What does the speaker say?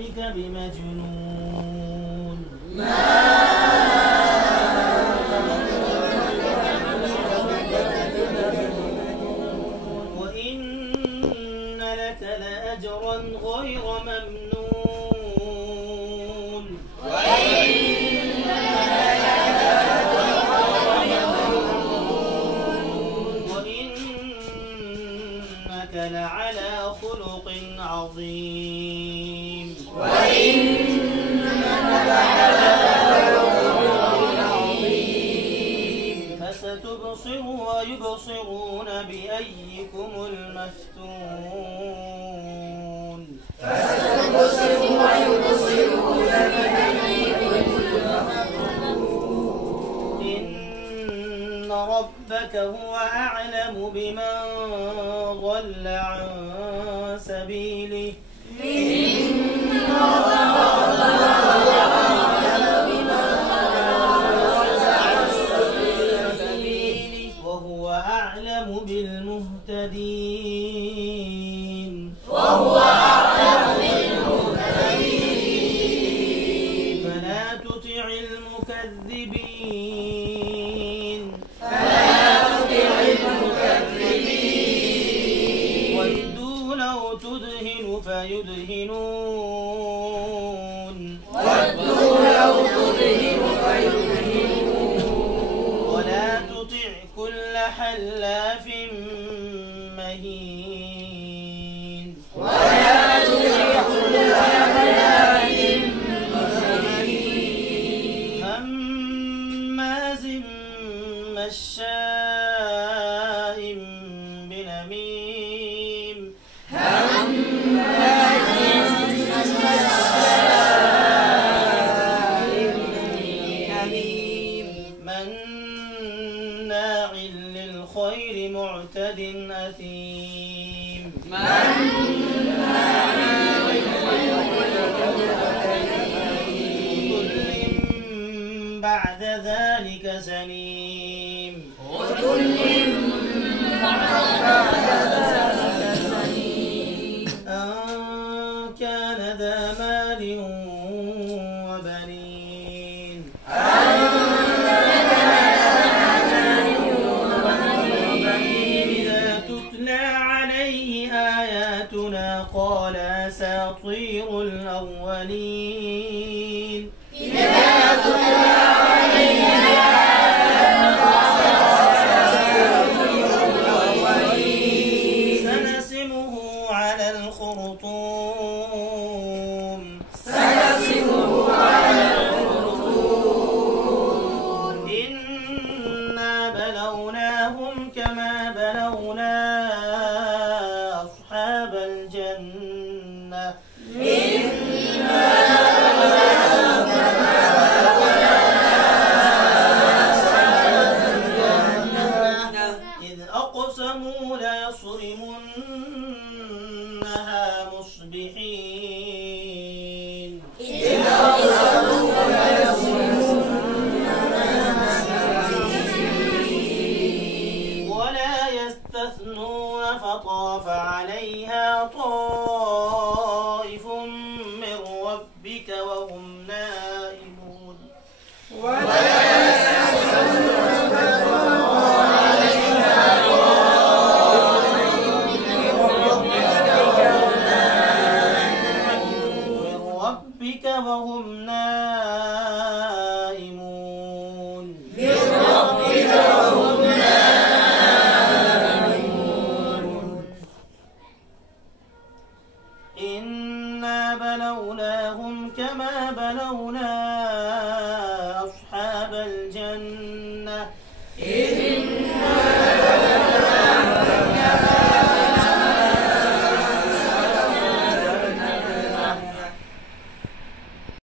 بربك بمجنون وإن لك لأجرا غير ممنون وإنك لعلى خلق عظيم فستبصر ويبصرون بأيكم المفتون إن ربك هو أعلم بمن ضل عن سبيله وهو أعلم بالمهتدين فلا تطع المكذبين ودوا لو تدهن فيدهنون ولا تطع كل حلاف مهين هماز مشاء بنميم مناع للخير معتد أثيم كل بعد ذلك زنيم أن كان ذا مال وبنين إذا تتلى عليه آياتنا قال أساطير الأولين سنسمه على الخرطوم إنا بلوناهم كما بلونا أصحاب الجنة إذ أقسموا ليصرمنها مصبحين ولا يستثنون فطاف عليها طائف من ربك وهم نائمون ربك وهم نائمون إنا بلوناهم كما بلونا أصحاب الجنة